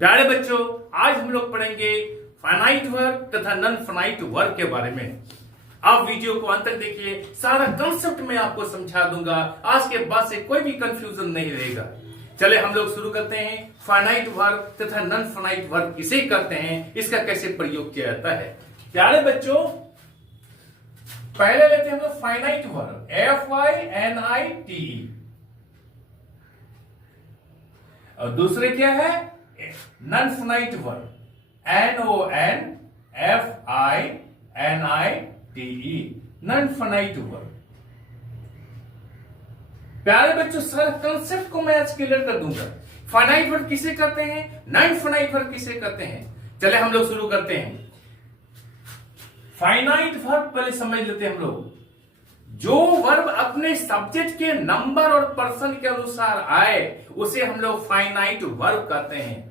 प्यारे बच्चों, आज हम लोग पढ़ेंगे फाइनाइट वर्ब तथा नॉन फाइनाइट वर्ब के बारे में। आप वीडियो को अंत तक देखिए, सारा कंसेप्ट मैं आपको समझा दूंगा। आज के बाद से कोई भी कंफ्यूजन नहीं रहेगा। चले हम लोग शुरू करते हैं। फाइनाइट वर्ब तथा नॉन फाइनाइट वर्ब किसे करते हैं, इसका कैसे प्रयोग किया जाता है। प्यारे बच्चों, पहले लेते हैं हम लोग फाइनाइट वर्ब, FINITE, और दूसरे क्या है non finite verb, NONFINITE, non finite verb. प्यारे बच्चों, सारे कंसेप्ट को मैं आज क्लियर कर दूंगा। फाइनाइट वर्ब किसे कहते हैं, नॉन फाइनाइट वर्ब किसे कहते हैं। चले हम लोग शुरू करते हैं। फाइनाइट वर्ब पहले समझ लेते हैं हम लोग। जो वर्ब अपने सब्जेक्ट के नंबर और पर्सन के अनुसार आए उसे हम लोग फाइनाइट वर्ब कहते हैं।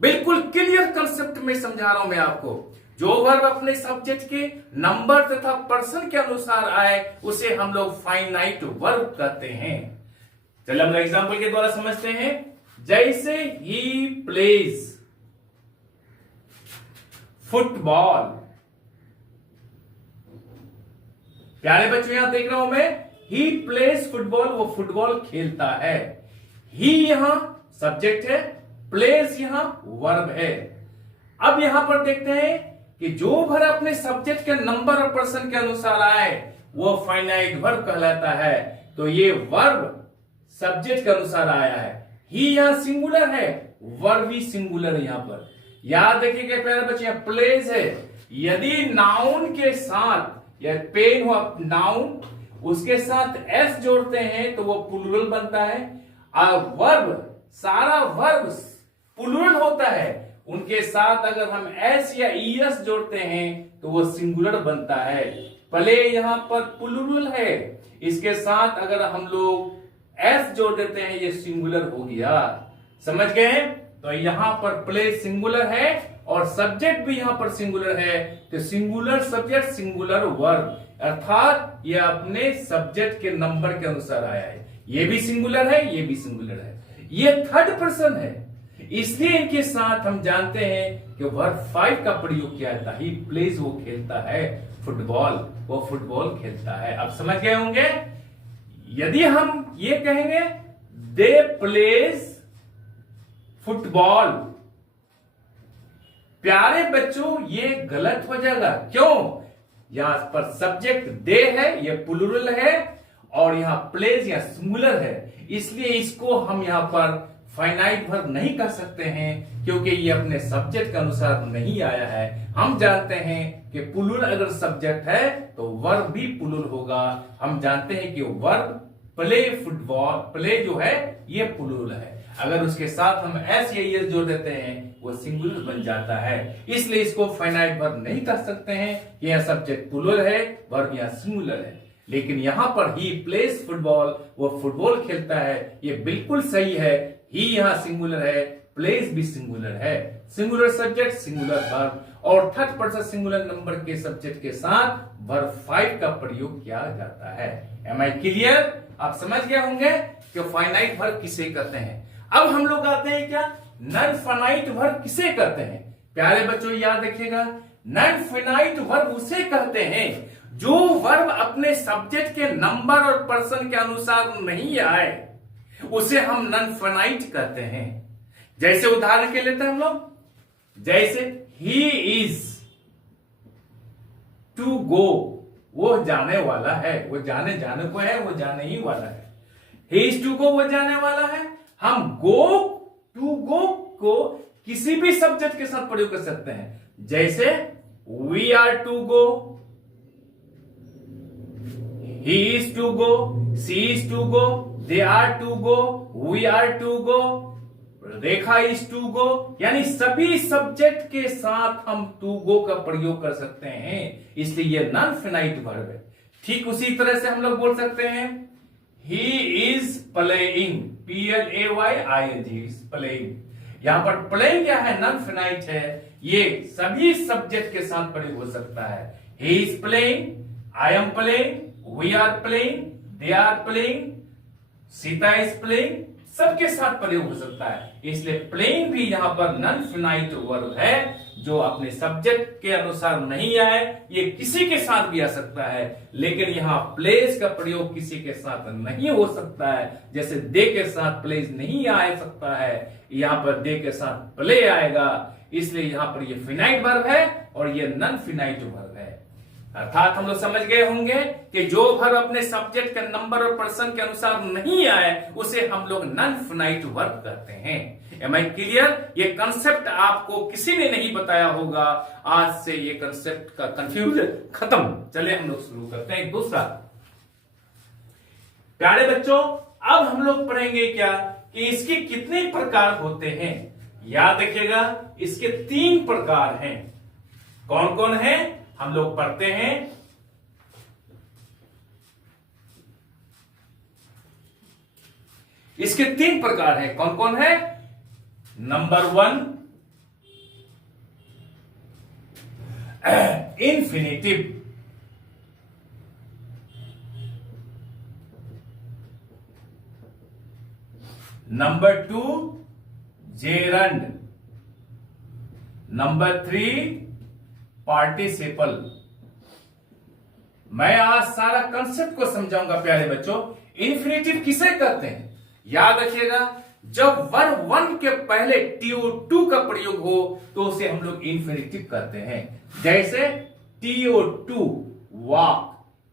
बिल्कुल क्लियर कंसेप्ट में समझा रहा हूं मैं आपको। जो वर्ब अपने सब्जेक्ट के नंबर तथा पर्सन के अनुसार आए उसे हम लोग फाइनाइट वर्ब कहते हैं। चलिए हम लोग एग्जांपल के द्वारा समझते हैं। जैसे ही प्लेज फुटबॉल। प्यारे बच्चों, यहां देख रहा हूं मैं, ही प्लेज फुटबॉल, वो फुटबॉल खेलता है। ही यहां सब्जेक्ट है, प्लेज यहां वर्ब है। अब यहां पर देखते हैं कि जो वर्ब अपने सब्जेक्ट के नंबर और पर्सन के अनुसार आए वो फाइनाइट वर्ब कहलाता है। तो ये वर्ब सब्जेक्ट के अनुसार आया है। ही यहां सिंगुलर है, वर्ब भी सिंगुलर है। यहां पर याद रखिएगा प्यारे बच्चे, यहां प्लेज है। यदि नाउन के साथ या पेन हो नाउन, उसके साथ एस जोड़ते हैं तो वो प्लूरल बनता है। और वर्ब, सारा वर्ब प्लूरल होता है। उनके साथ अगर हम एस या ईएस जोड़ते हैं तो वो सिंगुलर बनता है। प्ले यहां पर प्लूरल है, इसके साथ अगर हम लोग एस जोड़ देते हैं ये सिंगुलर हो गया। समझ गए? तो यहां पर प्ले सिंगुलर है और सब्जेक्ट भी यहां पर सिंगुलर है। तो सिंगुलर सब्जेक्ट सिंगुलर वर्ब, अर्थात ये अपने सब्जेक्ट के नंबर के अनुसार आया है। ये भी सिंगुलर है, ये भी सिंगुलर है। ये थर्ड पर्सन है, इसलिए इनके साथ हम जानते हैं कि वर्ब 5 का प्रयोग किया जाता है। ही प्लेज, वो खेलता है फुटबॉल, वो फुटबॉल खेलता है। अब समझ गए होंगे। यदि हम ये कहेंगे दे प्लेज फुटबॉल, प्यारे बच्चों ये गलत हो जाएगा। क्यों? यहां पर सब्जेक्ट दे है, ये प्लूरल है, और यहां प्लेज या सिंगुलर है, इसलिए इसको हम यहां पर फाइनाइट वर्ब नहीं कर सकते हैं, क्योंकि ये अपने सब्जेक्ट के अनुसार नहीं आया है। हम जानते हैं कि प्लूरल अगर सब्जेक्ट है तो वर्ब भी प्लूरल होगा। हम जानते हैं कि वर्ब प्ले फुटबॉल, प्ले जो है ये प्लूरल है। अगर उसके साथ हम एस या एस जोड़ देते हैं वो सिंगुलर बन जाता है। इसलिए इसको फाइनाइट वर्ब नहीं कर सकते हैं। यह सब्जेक्ट प्लूरल है, वर्ब यहां सिंगुलर है। लेकिन यहां पर ही प्लेज फुटबॉल, वो फुटबॉल खेलता है, ये बिल्कुल सही है। ही यहां सिंगुलर है, प्लेज भी सिंगुलर है। सिंगुलर सब्जेक्ट सिंगुलर वर्ब, और थर्ड पर्सन सिंगुलर नंबर के सब्जेक्ट के साथ वर्ब 5 का प्रयोग किया जाता है। Am I clear? आप समझ गए होंगे कि फाइनाइट वर्ब किसे कहते हैं। अब हम लोग आते हैं क्या, नॉन फाइनाइट वर्ब किसे कहते हैं। प्यारे बच्चों याद रखिएगा, नॉन फाइनाइट वर्ब उसे कहते हैं जो वर्ब अपने सब्जेक्ट के नंबर और पर्सन के अनुसार नहीं आए, उसे हम नॉन फाइनाइट कहते हैं। जैसे उदाहरण के लेते हैं हम लोग, जैसे ही इज टू गो, वो जाने वाला है, वो जाने को है, वो जाने ही वाला है। ही इज टू गो, वो जाने वाला है। हम गो, टू गो को किसी भी सब्जेक्ट के साथ प्रयोग कर सकते हैं। जैसे we are to go, he is to go, she is to go, they are to go, we are to go, Rekha is to go. यानी सभी सब्जेक्ट के साथ हम टू गो का प्रयोग कर सकते हैं, इसलिए यह नॉन फाइनाइट वर्ब है। ठीक उसी तरह से हम लोग बोल सकते हैं ही इज प्लेइंग, PLAYING, प्लेइंग। यहां पर प्लेइंग क्या है, नॉन फाइनाइट है, ये सभी सब्जेक्ट के साथ प्रयोग हो सकता है। He is playing, I am playing, we are playing, they are playing, Sita is playing, सबके साथ प्रयोग हो सकता है, इसलिए प्लेइंग भी यहां पर नॉन फिनाइट वर्ब है जो अपने सब्जेक्ट के अनुसार नहीं आए। ये किसी के साथ भी आ सकता है, लेकिन यहां प्लेस का प्रयोग किसी के साथ नहीं हो सकता है। जैसे दे के साथ प्लेस नहीं आ सकता है, यहां पर दे के साथ प्ले आएगा, इसलिए यहां पर ये फिनाइट वर्ब है और ये नॉन फिनाइट वर्ब है। अर्थात हम लोग समझ गए होंगे कि जो वर्ब अपने सब्जेक्ट के नंबर और पर्सन के अनुसार नहीं आए उसे हम लोग नॉन फिनाइट वर्ब कहते हैं। Am I clear? ये कंसेप्ट आपको किसी ने नहीं बताया होगा, आज से ये कंसेप्ट का कंफ्यूजन खत्म। चलिए हम लोग शुरू करते हैं दूसरा। प्यारे बच्चों, अब हम लोग पढ़ेंगे क्या कि इसके कितने प्रकार होते हैं। याद रखिएगा, इसके 3 प्रकार हैं। कौन कौन है हम लोग पढ़ते हैं। इसके 3 प्रकार हैं। कौन कौन है? Number 1 infinitive, number 2 gerund, number 3 participle. मैं आज सारा कंसेप्ट को समझाऊंगा प्यारे बच्चों। इंफिनिटिव किसे कहते हैं? याद रखिएगा, जब वर्ब 1 के पहले TO2 का प्रयोग हो तो उसे हम लोग इंफिनिटिव कहते हैं। जैसे TO2 वॉक,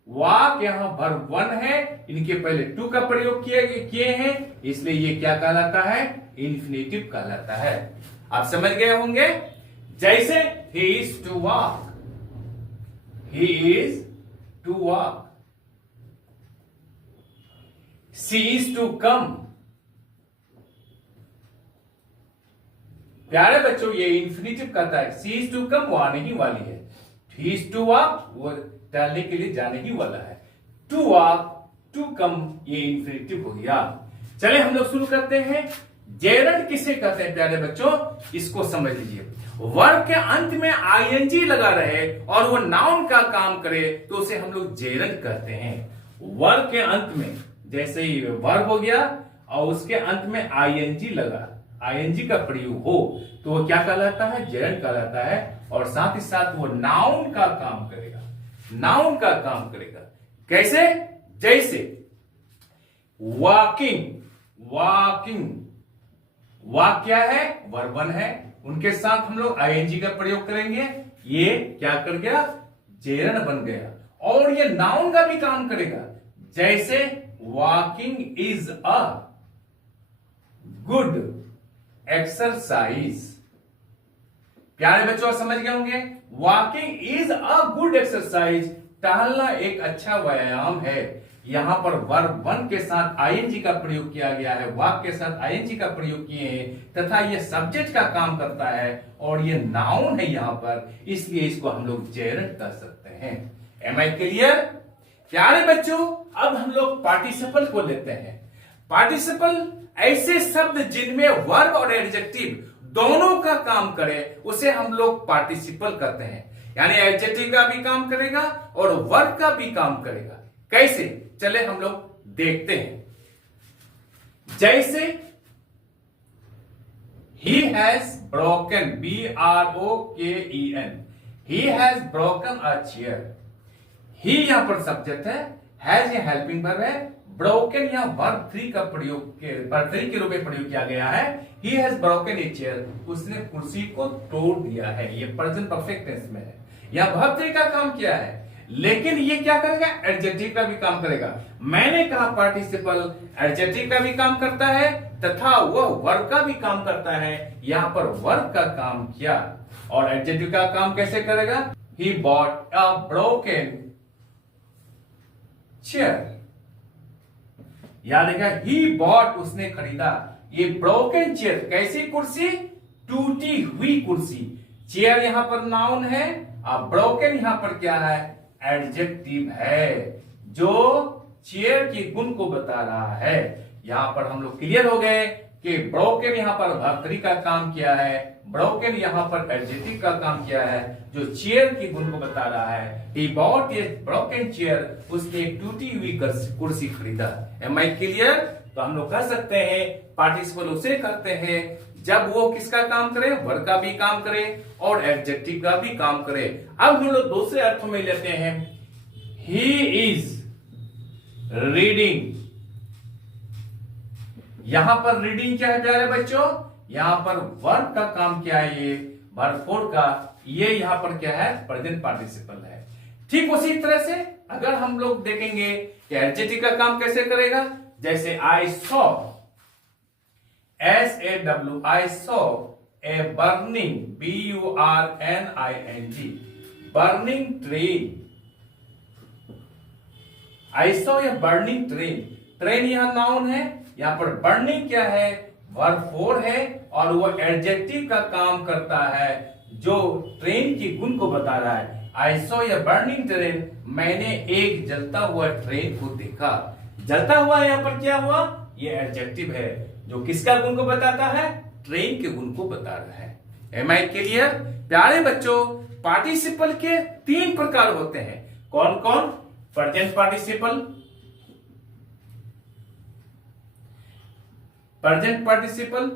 वॉक यहां वर्ब 1 है, इनके पहले 2 का प्रयोग किए हैं, इसलिए ये क्या कहलाता है? इंफिनिटिव कहलाता है। आप समझ गए होंगे। जैसे he is to walk, he is to walk, she is to come। प्यारे बच्चों, ये इंफिनिटिव कहता है, she is to come वो आने ही वाली है, he is to walk वो टहलने के लिए जाने ही वाला है, to walk to come ये इंफिनिटिव हो गया। चले हम लोग शुरू करते हैं। जेरंड किसे कहते हैं प्यारे बच्चों? इसको समझ लीजिए। वर्ब के अंत में आईएनजी लगा रहे और वो नाउन का काम करे तो उसे हम लोग जेरंड कहते हैं। वर्ब के अंत में जैसे ही वर्ब हो गया और उसके अंत में आईएनजी लगा, आईएनजी का प्रयोग हो तो वो क्या कहलाता है? जेरंड कहलाता है। और साथ ही साथ वो नाउन का काम करेगा, नाउन का काम करेगा। कैसे? जैसे वॉकिंग, वॉकिंग, वॉक क्या है? वर्ब 1 है, उनके साथ हम लोग आईएनजी का प्रयोग करेंगे, ये क्या कर गया? जेरंड बन गया। और ये नाउन का भी काम करेगा। जैसे walking is a good exercise. प्यारे बच्चों समझ गए होंगे, walking is a good exercise, टहलना एक अच्छा व्यायाम है। यहां पर वर्ब 1 के साथ आईएनजी का प्रयोग किया गया है, वॉक के साथ आईएनजी का प्रयोग किए हैं, तथा ये सब्जेक्ट का काम करता है और ये नाउन है यहां पर, इसलिए इसको हम लोग जेरंड कर सकते हैं। Am I clear? प्यारे बच्चों, अब हम लोग पार्टिसिपल को लेते हैं। पार्टिसिपल ऐसे शब्द जिनमें वर्ब और एडजेक्टिव दोनों का काम करे उसे हम लोग पार्टिसिपल कहते हैं। यानी एडजेक्टिव का भी काम करेगा और वर्ब का भी काम करेगा। कैसे? चले हम लोग देखते हैं। जैसे he has broken, BROKEN, he has broken a chair। he यहां पर सब्जेक्ट है, हैज ये हेल्पिंग वर्ब है, ब्रोकन यहां वर्ब 3 का प्रयोग वर्ब 3 के रूप में प्रयोग किया गया है। he has broken a chair, उसने कुर्सी को तोड़ दिया है, ये प्रेजेंट परफेक्ट टेंस में है। यहां वर्ब 3 का काम किया है, लेकिन ये क्या करेगा? एडजेक्टिव का भी काम करेगा। मैंने कहा पार्टिसिपल एडजेक्टिव का भी काम करता है तथा वह वर्ब का भी काम करता है। यहां पर वर्ब का काम किया और एडजेक्टिव का काम कैसे करेगा? He bought a broken chair. याद रखिएगा, ही बॉट उसने खरीदा, ये ब्रोकन चेयर कैसी कुर्सी? टूटी हुई कुर्सी। चेयर यहां पर नाउन है, अब ब्रोकन यहां पर क्या है? एडजेक्टिव है जो चेयर के गुण को बता रहा है। यहां पर हम लोग क्लियर हो गए कि ब्रोकन यहां पर वर्ब 3 का काम किया है, ब्रोकन यहां पर एडजेक्टिव का काम किया है जो चेयर के गुण को बता रहा है। He bought a broken chair, उसने एक टूटी हुई कुर्सी खरीदा। Am I clear? तो तो हम लोग कह सकते हैं पार्टिसिपल उसे कहते हैं जब वो किसका काम करे, वर्ब का भी काम करे और एडजेक्टिव का भी काम करे। अब हम लोग दूसरे अर्थों में लेते हैं, ही इज रीडिंग। यहां पर रीडिंग क्या है प्यारे बच्चों, यहां पर वर्ब का काम क्या है, ये वर्ब 4 का, ये यहां पर क्या है, प्रेजेंट पार्टिसिपल है। ठीक उसी तरह से अगर हम लोग देखेंगे कि एडजेक्टिव का काम कैसे करेगा, जैसे I saw, SAW, I saw a burning, BURNING, burning train. I saw a burning train, train यहां नाउन है, यहां पर बर्निंग क्या है, वर्ब 4 है और वो एडजेक्टिव का काम करता है जो ट्रेन की गुण को बता रहा है। I saw a burning train, मैंने एक जलता हुआ ट्रेन को देखा। जलता हुआ यहां पर क्या हुआ, ये एडजेक्टिव है जो किसका गुण को बताता है, ट्रेन के गुण को बता रहा है। एम आई क्लियर प्यारे बच्चों, पार्टिसिपल के 3 प्रकार होते हैं, कौन कौन, प्रेजेंट पार्टिसिपल, प्रेजेंट पार्टिसिपल,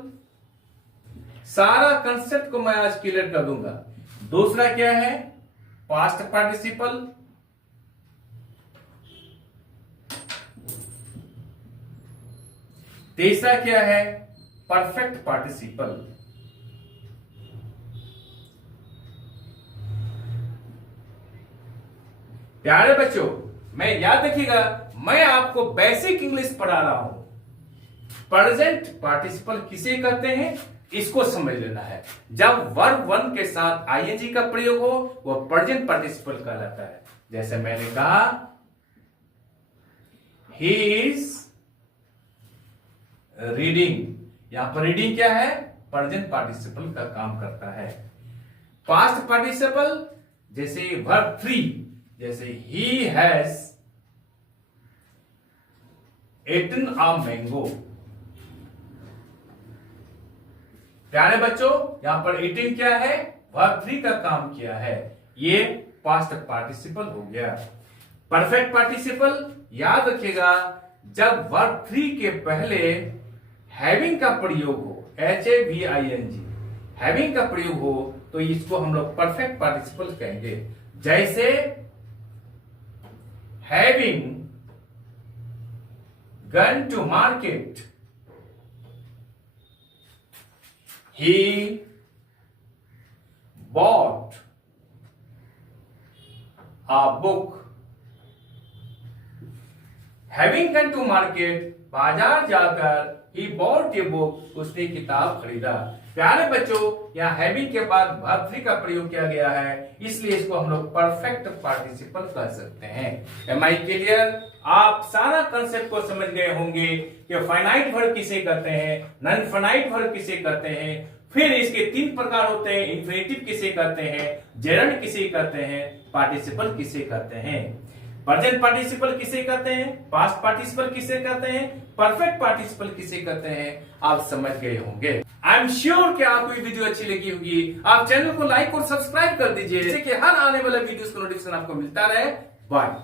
सारा कंसेप्ट को मैं आज क्लियर कर दूंगा। दूसरा क्या है, पास्ट पार्टिसिपल, तीसरा क्या है, परफेक्ट पार्टिसिपल। प्यारे बच्चों, मैं याद रखिएगा, मैं आपको बेसिक इंग्लिश पढ़ा रहा हूं। प्रेजेंट पार्टिसिपल किसे कहते हैं, इसको समझ लेना है। जब वर्ब 1 के साथ आईएनजी का प्रयोग हो वह प्रेजेंट पार्टिसिपल कहलाता है। जैसे मैंने कहा, ही इज रीडिंग, यहां पर रीडिंग क्या है, प्रेजेंट पार्टिसिपल का काम करता है। पास्ट पार्टिसिपल जैसे वर्ब 3, जैसे he has eaten a mango. प्यारे बच्चों, यहां पर eating क्या है, वर्ब 3 का काम किया है, ये पास्ट पार्टिसिपल हो गया। परफेक्ट पार्टिसिपल याद रखिएगा, जब वर्ब 3 के पहले हैविंग का प्रयोग हो, HAVING, हैविंग का प्रयोग हो तो इसको हम लोग परफेक्ट पार्टिसिपल कहेंगे। जैसे having gone to market, he bought a book। having gone to market, बाजार जाकर he bought a book, उसने किताब खरीदा। प्यारे बच्चों, यहाँ हैविंग के बाद वर्ब 3 का प्रयोग किया गया है, इसलिए इसको हम लोग परफेक्ट पार्टिसिपल कह सकते हैं। Am I clear? आप सारा कंसेप्ट को समझ गए होंगे कि फाइनाइट वर्ब किसे कहते हैं, नॉन फाइनाइट वर्ब किसे कहते हैं, फिर इसके 3 प्रकार होते हैं, इन्फिनेटिव किसे कहते हैं, जेरंड किसे कहते हैं, पार्टिसिपल किसे कहते हैं, प्रेजेंट पार्टिसिपल किसे कहते हैं, पास्ट पार्टिसिपल किसे कहते हैं, परफेक्ट पार्टिसिपल किसे कहते हैं, आप समझ गए होंगे। आई एम श्योर कि आपको ये वीडियो अच्छी लगी होगी। आप चैनल को लाइक और सब्सक्राइब कर दीजिए, जिससे कि हर आने वाला वीडियो का नोटिफिकेशन आपको मिलता रहे। बाय।